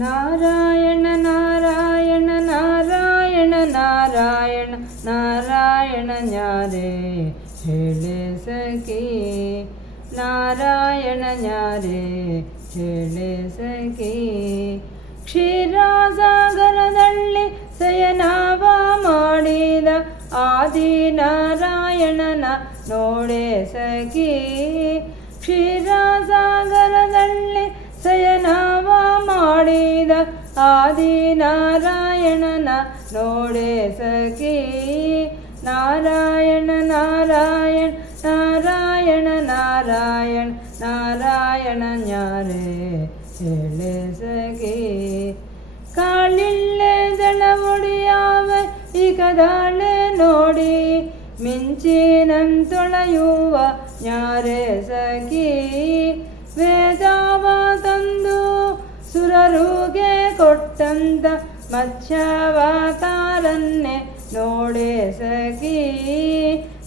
ನಾರಾಯಣ ನಾರಾಯಣ ನಾರಾಯಣ ನಾರಾಯಣ ನಾರಾಯಣ ನ್ಯಾರೆ ಹೇಳೆ ಸಖಿ, ನಾರಾಯಣ ನ್ಯಾರೆ ಹೇಳೆ ಸಖಿ. ಕ್ಷೀರಸಾಗರದಲ್ಲಿ ಶಯನವ ಮಾಡಿದ ಆದಿನಾರಾಯಣನ ನೋಡೆ ಸಖಿ. ಕ್ಷೀರಸಾಗರದಲ್ಲಿ ಶಯನವ ಮಾಡಿದ ಆದಿನಾರಾಯಣನ ನೋಡೆ ಸಖಿ. ನಾರಾಯಣ ನಾರಾಯಣ ನಾರಾಯಣ ನಾರಾಯಣ ನಾರಾಯಣ ನ್ಯಾರೆ ಹೇಳೆ ಸಖಿ. ಕಾಳಿಲ್ಲೆ ದಳವೊಡೆಯಾವ ಈಗದಾಳೆ ನೋಡಿ, ಮಿಂಚಿನಂತೊಳೆಯುವ ನ್ಯಾರೆ ಸಖಿ. ವೇದವ ತಂದು ಸುರರುಗೆ ಕೊಟ್ಟಂತ ಮತ್ಸ್ಯಾವತಾರನ್ನೇ ನೋಡೆ ಸಖಿ.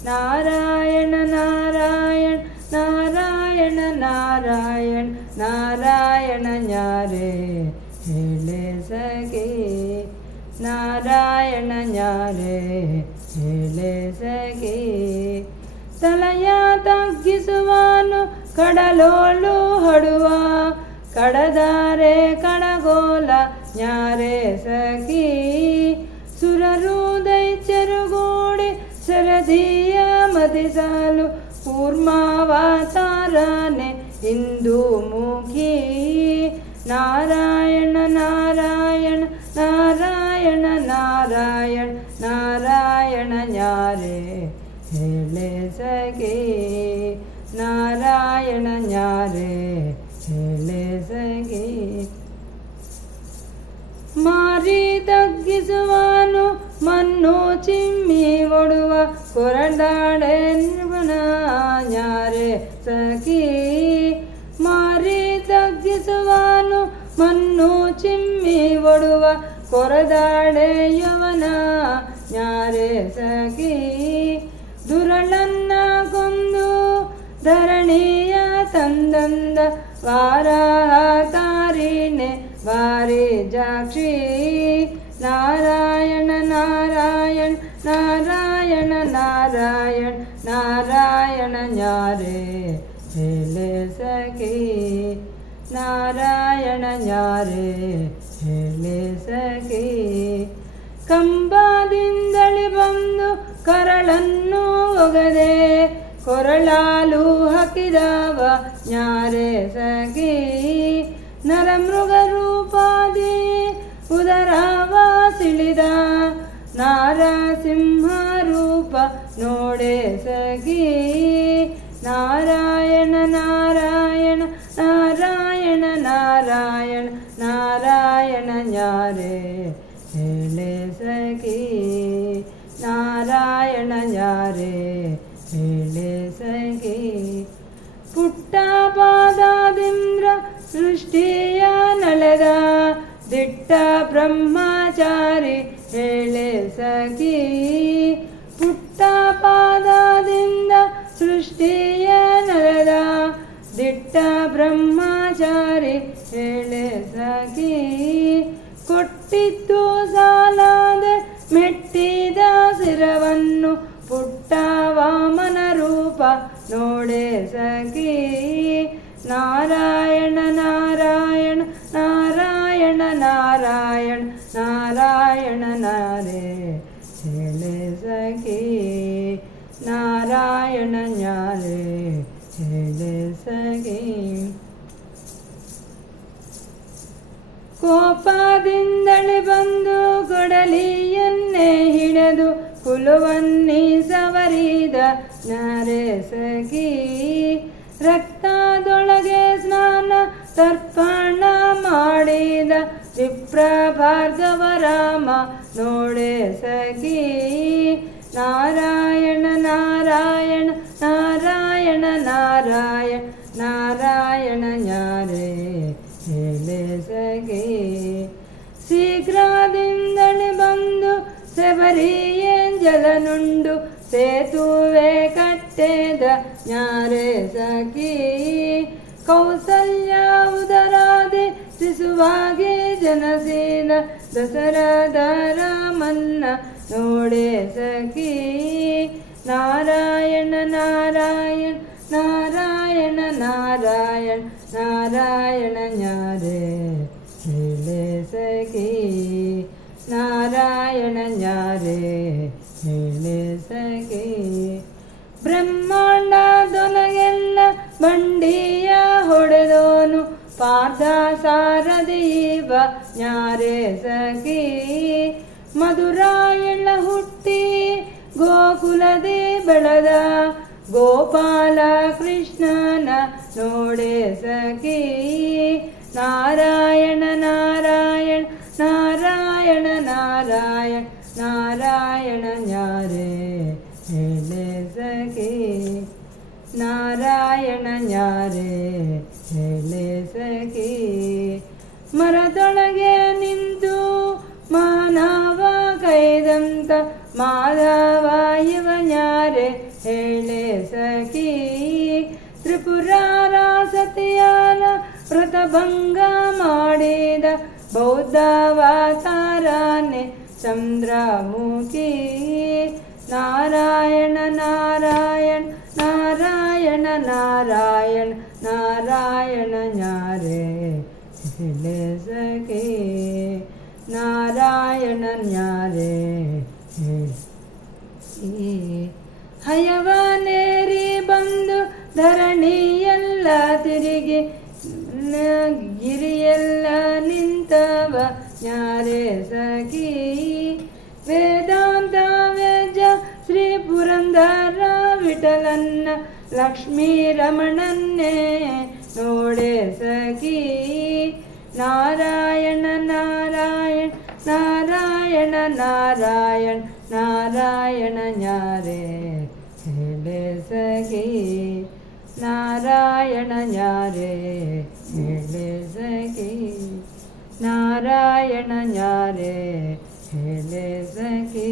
ನಾರಾಯಣ ನಾರಾಯಣ ನಾರಾಯಣ ನಾರಾಯಣ ನಾರಾಯಣ ನ್ಯಾರೆ ಹೇಳೆ ಸಖಿ. ನಾರಾಯಣ ನ್ಯಾರೆ ಹೇಳೆ ಸಖಿ. ತಲೆಯ ತಗ್ಗಿಸುವನು ಕಡಲೋಳು ಹಡುವ, ಕಡದಾರೆ ಕಡಗೋಲ ನ್ಯಾರೆ ಸಖಿ. ಸುರರು ದೈತ್ಯರುಗೂಡಿ ಸರದಿಯ ಮದಿಸಲು ಕೂರ್ಮಾವತಾರನೆ ಇಂದು ಮುಖಿ. ನಾರಾಯಣ ನಾರಾಯಣ ನಾರಾಯಣ ನಾರಾಯಣ ನಾರಾಯಣ ನ್ಯಾರೆ ಹೇಳೆ ಸಖಿ. ನಾರಾಯಣ ನ್ಯಾರೆ ಹೇಳೆ ಸಖಿ. ಮಾರಿ ತಗ್ಗಿಸುವನು ಮಣ್ಣು ಚಿಮ್ಮಿ ಒಡುವ ಕೊರಡಾಡೆ ನಿರ್ವಣ ನ್ಯಾರೆ ಸಖಿ. ಮಾರಿ ತಗ್ಗಿಸುವನು ಮಣ್ಣು ಚಿಮ್ಮಿ ಒಡುವ ಕೊರದಾಡೆ ಯವನ ನ್ಯಾರೆ ಸಖಿ. ದುರಳನ್ನ ಕೊಂದು ಧರಣಿಯ ತಂದಂದ ವಾರಾತಾರಿಣೆ ವಾರಿ ಜಾಕ್ಷಿ. ನಾರಾಯಣ ನಾರಾಯಣ ನಾರಾಯಣ ನಾರಾಯಣ ನಾರಾಯಣ ನ್ಯಾರೆ ಹೇಳೆ ಸಖಿ. ನಾರಾಯಣ ನ್ಯಾರೆ ಹೇಳೆ ಸಖಿ. ಕಂಬದಿಂದಳಿ ಬಂದು ಕರಳನ್ನು ಒಗದೆ ಕೊರಳಾಲು ಹಾಕಿದವ ನ್ಯಾರೆ ಸಖಿ. ನರಮೃಗ ರೂಪಾದಿ ಉದರವ ಸಿಳಿದ ನಾರಸಿಂಹ ರೂಪ ನೋಡೆ ಸಖಿ. ನಾರಾಯಣ ನಾರಾಯಣ ನಾರಾಯಣ ನಾರಾಯಣ ನಾರಾಯಣ ನ್ಯಾರೆ ಹೇಳೆ ಸಖಿ. ನಾರಾಯಣ ನ್ಯಾರೆ ಹೇಳೆ ಸಖಿ. ಪುಟ್ಟ ಪಾದಾದಿಂದ್ರ ಸೃಷ್ಟಿಯ ನಳೆದ ದಿಟ್ಟ ಬ್ರಹ್ಮಚಾರಿ ಹೇಳೆ ಸಖಿ. ಪುಟ್ಟ ಪಾದದಿಂದ ಸೃಷ್ಟಿಯ ನಳೆದ ದಿಟ್ಟ ಬ್ರಹ್ಮಚಾರಿ ಹೇಳೆ ಸಖಿ. ಕೊಟ್ಟಿದ್ದು ಸಾಲದೆ ಮೆಟ್ಟಿದ ಶಿರವನ್ನು ಪುಟ್ಟ ವಾಮನ ರೂಪ ನೋಡೆ ಸಖಿ. ನಾರಾಯಣ ನಾರಾಯಣ ನಾರಾಯಣ ನಾರಾಯಣ ನಾರಾಯಣ ನ್ಯಾರೆ ಹೇಳೆ ಸಖಿ. ನಾರಾಯಣ ನ್ಯಾರೆ ಹೇಳೆ ಸಖಿ. ಕೋಪದಿಂದಳೆ ಬಂದು ಕೊಡಲಿಯನ್ನೇ ಹಿಡಿದು ಕುಲುವನ್ನಿ ಸವರಿದ ನ್ಯಾರೆ ಸಖಿ. ರಕ್ತದೊಳಗೆ ಸ್ನಾನ ತರ್ಪಣ ಮಾಡಿದ ವಿಪ್ರ ಭಾರ್ಗವ ರಾಮ ನೋಡೆ ಸಖಿ. ನಾರಾಯಣ ನಾರಾಯಣ ನಾರಾಯಣ ನಾರಾಯಣ ನಾರಾಯಣ ನ್ಯಾರೆ ಹೇಳೆ ಸಖಿ. ಶೀಘ್ರದಿಂದಲೇ ಬಂದು ಶಬರಿಯಂಜಲನುಂಡು ಸೇತುವೆ ಕಟ್ಟೆದ ನ್ಯಾರೆ ಸಖಿ. ಕೌಸಲ್ಯ ಉದರಾದೆ ಶಿಶುವಾಗಿ ಜನಸಿದ ದಸರಾದ ರಾಮನ್ನ ನೋಡೆ ಸಖಿ. ನಾರಾಯಣ ನಾರಾಯಣ ನಾರಾಯಣ ನಾರಾಯಣ ನಾರಾಯಣ ನ್ಯಾರೆ ಹೇಳೆ ಸಖಿ. ನಾರಾಯಣ ನ್ಯಾರೆ ಹೇಳೆ ಸಖಿ. ಬ್ರಹ್ಮಾಂಡದೊಳಗೆಲ್ಲ ಬಂಡಿಯ ಹೊಡೆದೋನು ಪಾರ್ಥ ಸಾರದೀವ ನ್ಯಾರೆ ಸಖಿ. ಮಧುರಾಯಣ ಹುಟ್ಟಿ ಗೋಕುಲದೇ ಬೆಳೆದ ಗೋಪಾಲ ಕೃಷ್ಣನ ನೋಡೆ ಸಖಿ. ನಾರಾಯಣ ನಾರಾಯಣ ನಾರಾಯಣ ನಾರಾಯಣ ನಾರಾಯಣ ನ್ಯಾರೆ ಹೇಳೆ ಸಖಿ. ನಾರಾಯಣ ನ್ಯಾರೆ ಹೇಳೆ ಸಖಿ. ಮರದೊಳಗೆ ನಿಂತು ಮಾನವ ಕೈದಂತ ಮಾಧವ ಇವ ನ್ಯಾರೆ ಹೇಳೆ ಸಖಿ. ತ್ರಿಪುರಾರ ಸತಿಯಾನ ವ್ರತಭಂಗ ಮಾಡಿದ ಬೌದ್ಧವಾತಾರನೆ ಚಂದ್ರಮುಖಿ. ನಾರಾಯಣ ನಾರಾಯಣ ನಾರಾಯಣ ನಾರಾಯಣ ನಾರಾಯಣ ನ್ಯಾರೆ ಹೇಳೆ ಸಖಿ. ನಾರಾಯಣ ನ್ಯಾರೆ ಹಯವನೇರಿ ಬಂದು ಧರಣಿಯೆಲ್ಲ ತಿರುಗಿ ಗಿರಿಯೆಲ್ಲ ನಿಂತವ ನ್ಯಾರೆ ಸಖಿ. ವೇದಾಂತ ವೇಜ ಶ್ರೀ ಪುರಂದರ ವಿಠಲನ್ನ ಲಕ್ಷ್ಮೀ ರಮಣನ್ನೇ ನೋಡೆ ಸಖಿ. ನಾರಾಯಣ ನಾರಾಯಣ ನಾರಾಯಣ ನಾರಾಯಣ ನಾರಾಯಣ ನ್ಯಾರೆ ಹೇಳೆ ಸಖಿ. ನಾರಾಯಣ ನ್ಯಾರೆ ಹೇಳೆ ಸಖಿ. ನಾರಾಯಣ ನ್ಯಾರೆ ಹೇಳೆ ಸಖಿ.